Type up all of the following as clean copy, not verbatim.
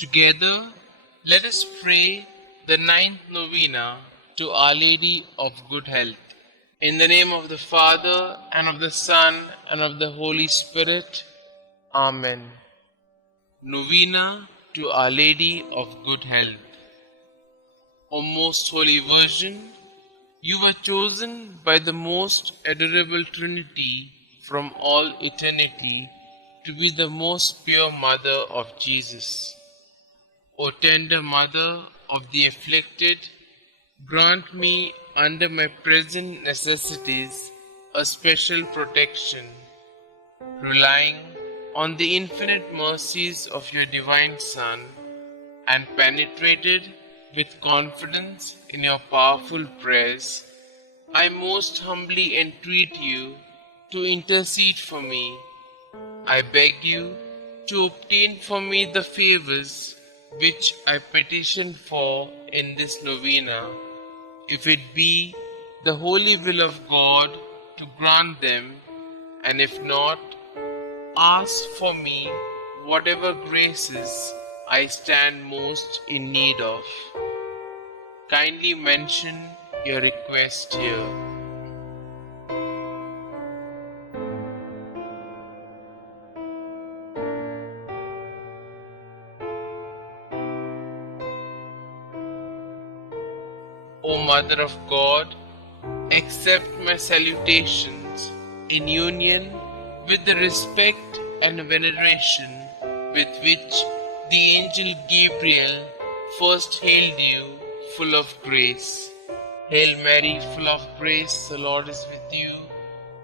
Together, let us pray the ninth novena to Our Lady of Good Health. In the name of the Father, and of the Son, and of the Holy Spirit. Amen. Novena to Our Lady of Good Health. O most Holy Virgin, you were chosen by the most adorable Trinity from all eternity to be the most pure Mother of Jesus. O tender Mother of the afflicted, grant me under my present necessities a special protection, relying on the infinite mercies of your divine Son, and penetrated with confidence in your powerful prayers, I most humbly entreat you to intercede for me. I beg you to obtain for me the favors which I petition for in this novena, if it be the holy will of God to grant them, and if not, ask for me whatever graces I stand most in need of. Kindly mention your request here. O Mother of God, accept my salutations in union with the respect and veneration with which the angel Gabriel first hailed you, full of grace. Hail Mary, full of grace, the Lord is with you.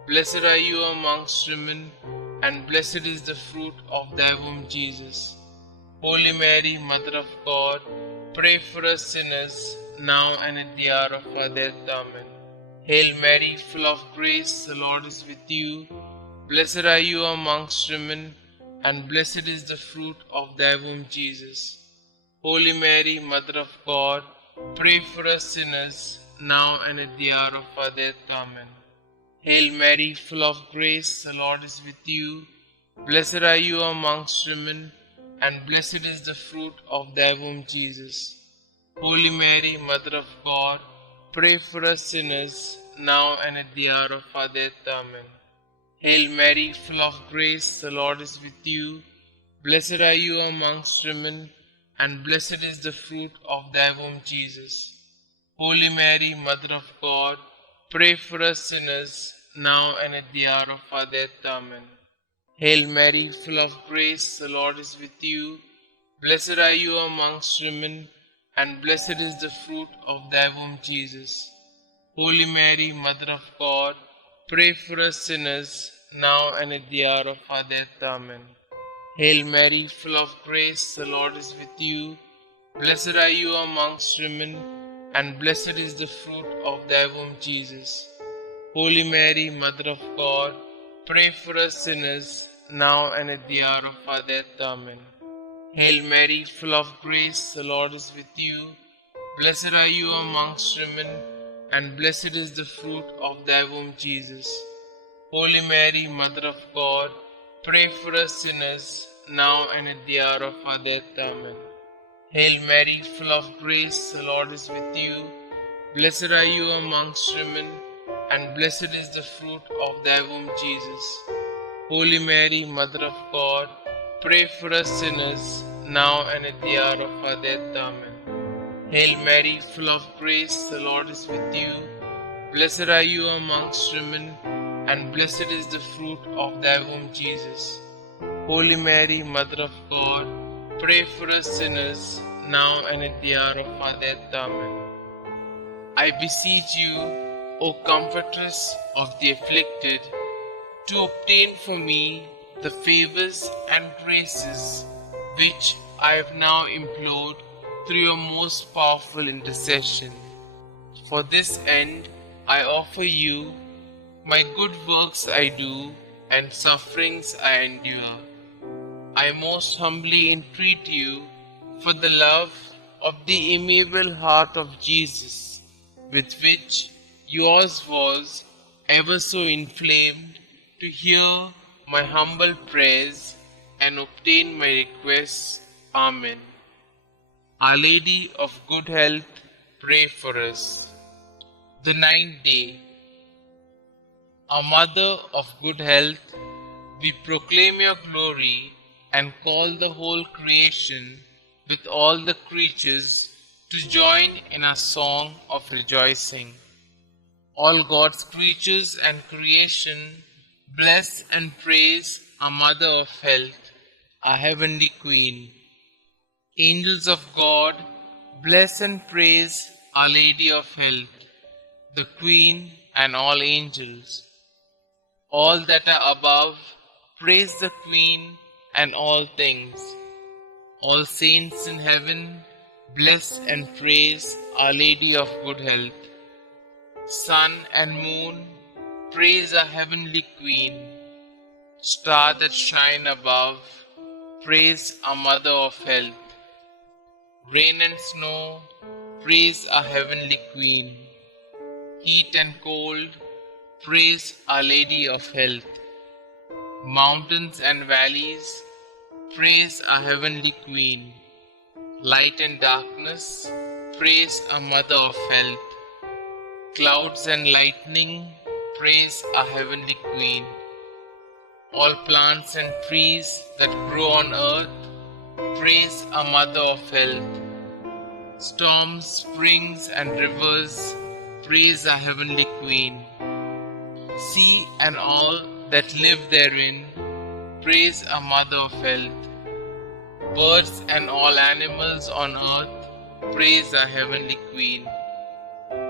Blessed are you amongst women, and blessed is the fruit of thy womb, Jesus. Holy Mary, Mother of God, pray for us sinners, now and at the hour of our death. Amen. Hail Mary, full of grace, the Lord is with you. Blessed are you amongst women, and blessed is the fruit of thy womb, Jesus. Holy Mary, Mother of God, pray for us sinners, now and at the hour of our death. Amen. Hail Mary, full of grace, the Lord is with you. Blessed are you amongst women, and blessed is the fruit of thy womb, Jesus. Holy Mary, Mother of God, pray for us sinners, now and at the hour of our death. Amen. Hail Mary, full of grace, the Lord is with you. Blessed are you amongst women, and blessed is the fruit of thy womb, Jesus. Holy Mary, Mother of God, pray for us sinners, now and at the hour of our death. Amen. Hail Mary, full of grace, the Lord is with you. Blessed are you amongst women, and blessed is the fruit of thy womb, Jesus. Holy Mary, Mother of God, pray for us sinners, now and at the hour of our death. Amen. Hail Mary, full of grace, the Lord is with you. Blessed are you amongst women, and blessed is the fruit of thy womb, Jesus. Holy Mary, Mother of God, pray for us sinners, now and at the hour of our death. Amen. Hail Mary, full of grace, the Lord is with you. Blessed are you amongst women, and blessed is the fruit of thy womb, Jesus. Holy Mary, Mother of God, pray for us sinners, now and at the hour of our death. Amen. Hail Mary, full of grace, the Lord is with you. Blessed are you amongst women, and blessed is the fruit of thy womb, Jesus. Holy Mary, Mother of God, pray for us sinners, now and at the hour of our death. Amen. Hail Mary, full of grace, the Lord is with you. Blessed are you amongst women, and blessed is the fruit of thy womb, Jesus. Holy Mary, Mother of God, pray for us sinners, now and at the hour of our death. Amen. I beseech you, O Comfortress of the afflicted, to obtain for me the favors and graces which I have now implored through your most powerful intercession. For this end, I offer you my good works I do and sufferings I endure. I most humbly entreat you for the love of the amiable heart of Jesus, with which yours was ever so inflamed, to hear my humble prayers and obtain my requests. Amen. Our Lady of Good Health, pray for us. The ninth day. Our Mother of Good Health, we proclaim your glory and call the whole creation with all the creatures to join in a song of rejoicing. All God's creatures and creation bless and praise our Mother of Health, our Heavenly Queen. Angels of God, bless and praise Our Lady of Health, the Queen and all angels. All that are above, praise the Queen and all things. All saints in heaven, bless and praise Our Lady of Good Health. Sun and moon, praise our Heavenly Queen. Star that shine above, praise our Mother of Health. Rain and snow, praise our Heavenly Queen. Heat and cold, praise Our Lady of Health. Mountains and valleys, praise our Heavenly Queen. Light and darkness, praise our Mother of Health. Clouds and lightning, praise our Heavenly Queen. All plants and trees that grow on earth, praise our Mother of Health. Storms, springs, and rivers, praise our Heavenly Queen. Sea and all that live therein, praise our Mother of Health. Birds and all animals on earth, praise our Heavenly Queen.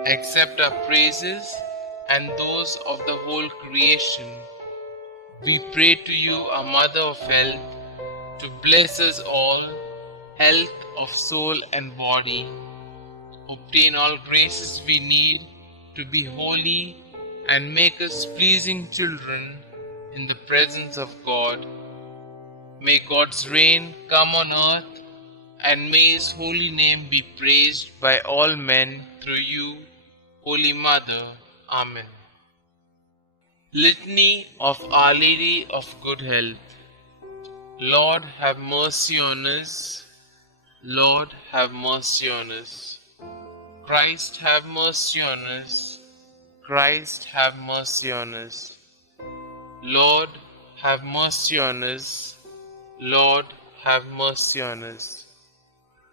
Accept our praises and those of the whole creation. We pray to you, our Mother of Health, to bless us all, health of soul and body. Obtain all graces we need to be holy and make us pleasing children in the presence of God. May God's reign come on earth, and may His holy name be praised by all men through you, Holy Mother. Amen. Litany of Our Lady of Good Health. Lord, have mercy on us. Lord, have mercy on us. Christ, have mercy on us. Christ, have mercy on us. Lord, have mercy on us. Lord, have mercy on us.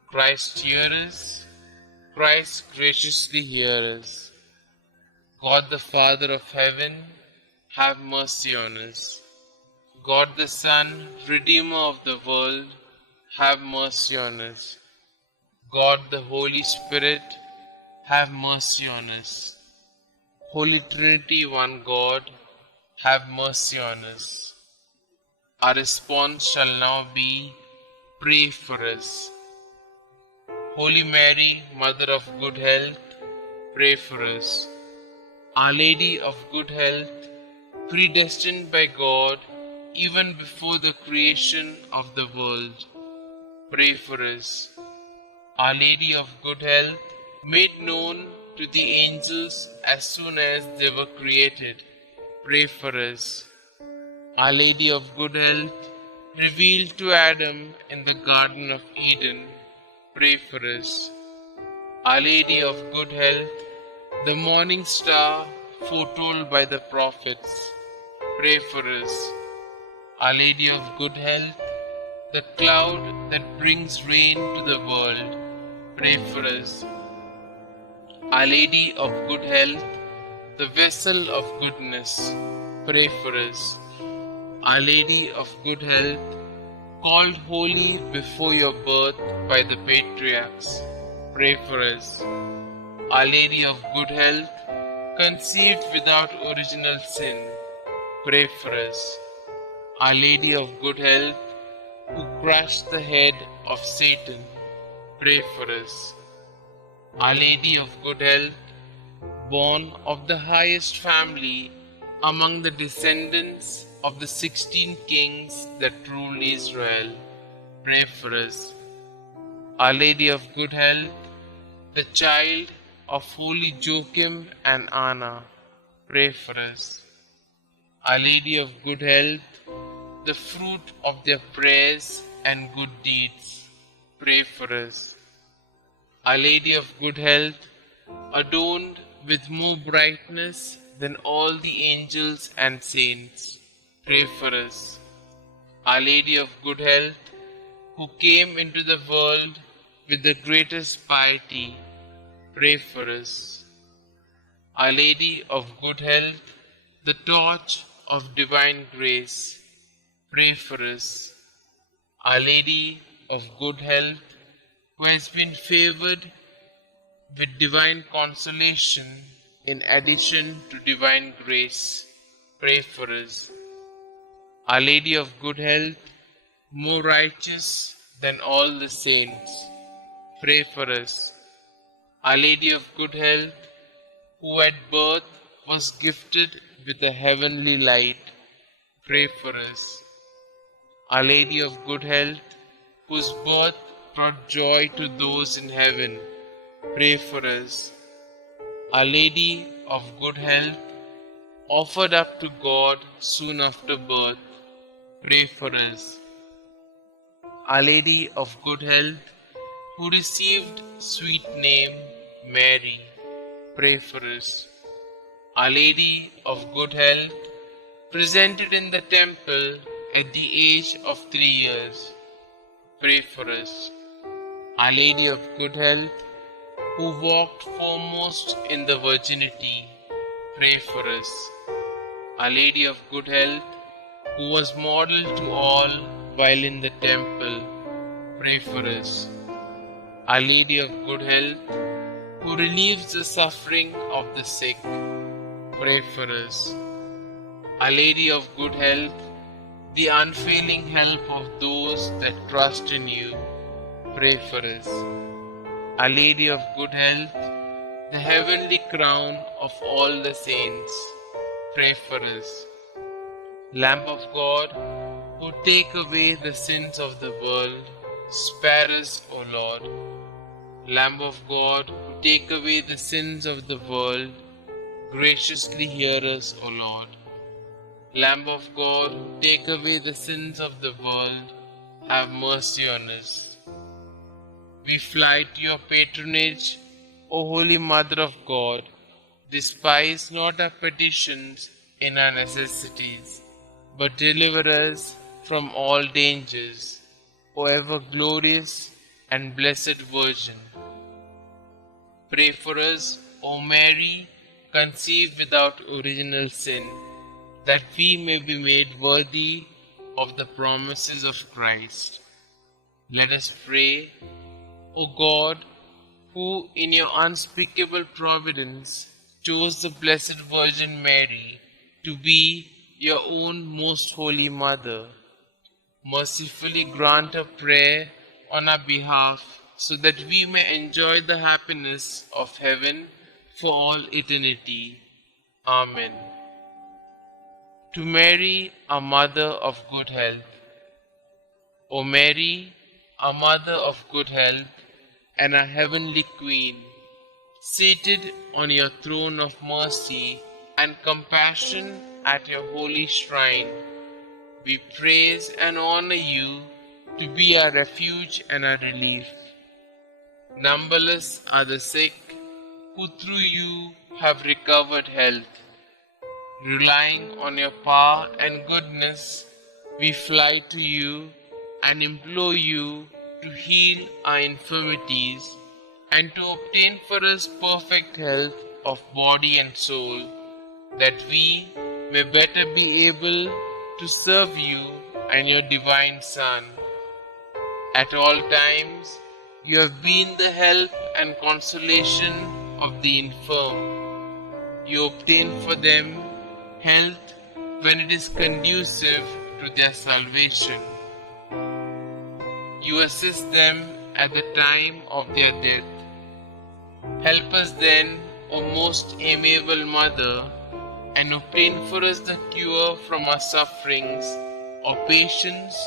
Christ, hear us. Christ, graciously hear us. God the Father of heaven, have mercy on us. God the Son, Redeemer of the world, have mercy on us. God the Holy Spirit, have mercy on us. Holy Trinity, one God, have mercy on us. Our response shall now be, pray for us. Holy Mary, Mother of Good Health, pray for us. Our Lady of Good Health, predestined by God even before the creation of the world, pray for us. Our Lady of Good Health, made known to the angels as soon as they were created, pray for us. Our Lady of Good Health, revealed to Adam in the Garden of Eden, pray for us. Our Lady of Good Health, the morning star foretold by the prophets, pray for us. Our Lady of Good Health, the cloud that brings rain to the world, pray for us. Our Lady of Good Health, the vessel of goodness, pray for us. Our Lady of Good Health, called holy before your birth by the patriarchs, pray for us. Our Lady of Good Health, conceived without original sin, pray for us. Our Lady of Good Health, who crushed the head of Satan, pray for us. Our Lady of Good Health, born of the highest family among the descendants of the 16 kings that ruled Israel, pray for us. Our Lady of Good Health, the child of holy Joachim and Anna, pray for us. Our Lady of Good Health, the fruit of their prayers and good deeds, pray for us. Our Lady of Good Health, adorned with more brightness than all the angels and saints, pray for us. Our Lady of Good Health, who came into the world with the greatest piety, pray for us. Our Lady of Good Health, the torch of divine grace, pray for us. Our Lady of Good Health, who has been favored with divine consolation in addition to divine grace, pray for us. Our Lady of Good Health, more righteous than all the saints, pray for us. Our Lady of Good Health, who at birth was gifted with a heavenly light, pray for us. Our Lady of Good Health, whose birth brought joy to those in heaven, pray for us. Our Lady of Good Health, offered up to God soon after birth, pray for us. Our Lady of Good Health, who received sweet name Mary, pray for us. Our Lady of Good Health, presented in the temple at the age of 3 years, pray for us. Our Lady of Good Health, who walked foremost in the virginity, pray for us. Our Lady of Good Health, who was model to all while in the temple, pray for us. Our Lady of Good Health, who relieves the suffering of the sick, pray for us. Our Lady of Good Health, the unfailing help of those that trust in you, pray for us. Our Lady of Good Health, the heavenly crown of all the saints, pray for us. Lamb of God, who take away the sins of the world, spare us, O Lord. Lamb of God, who take away the sins of the world, graciously hear us, O Lord. Lamb of God, who take away the sins of the world, have mercy on us. We fly to your patronage, O Holy Mother of God. Despise not our petitions in our necessities, but deliver us from all dangers, O ever glorious and blessed Virgin. Pray for us, O Mary, conceived without original sin, that we may be made worthy of the promises of Christ. Let us pray. O God, who in your unspeakable providence chose the Blessed Virgin Mary to be your own most holy Mother, mercifully grant a prayer on our behalf so that we may enjoy the happiness of heaven for all eternity. Amen. To Mary, our Mother of Good Health. O Mary, our Mother of Good Health and our Heavenly Queen, seated on your throne of mercy and compassion at your holy shrine, we praise and honor you to be our refuge and our relief. Numberless are the sick who through you have recovered health. Relying on your power and goodness, we fly to you and implore you to heal our infirmities and to obtain for us perfect health of body and soul, that we may better be able to serve you and your divine Son. At all times, you have been the help and consolation of the infirm. You obtain for them health when it is conducive to their salvation. You assist them at the time of their death. Help us then, O most amiable Mother, and obtain for us the cure from our sufferings, or patience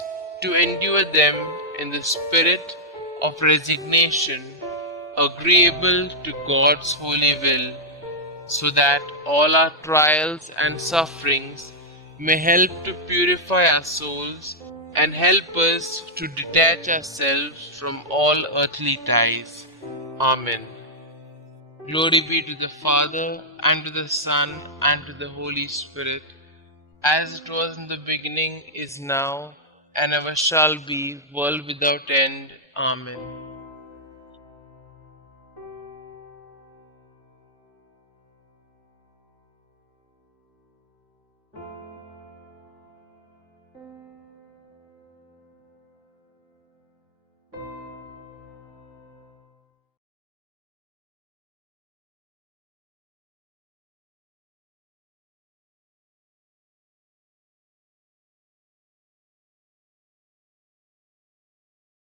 to endure them in the spirit of resignation, agreeable to God's holy will, so that all our trials and sufferings may help to purify our souls and help us to detach ourselves from all earthly ties. Amen. Glory be to the Father, and to the Son, and to the Holy Spirit, as it was in the beginning, is now, and ever shall be, world without end. Amen.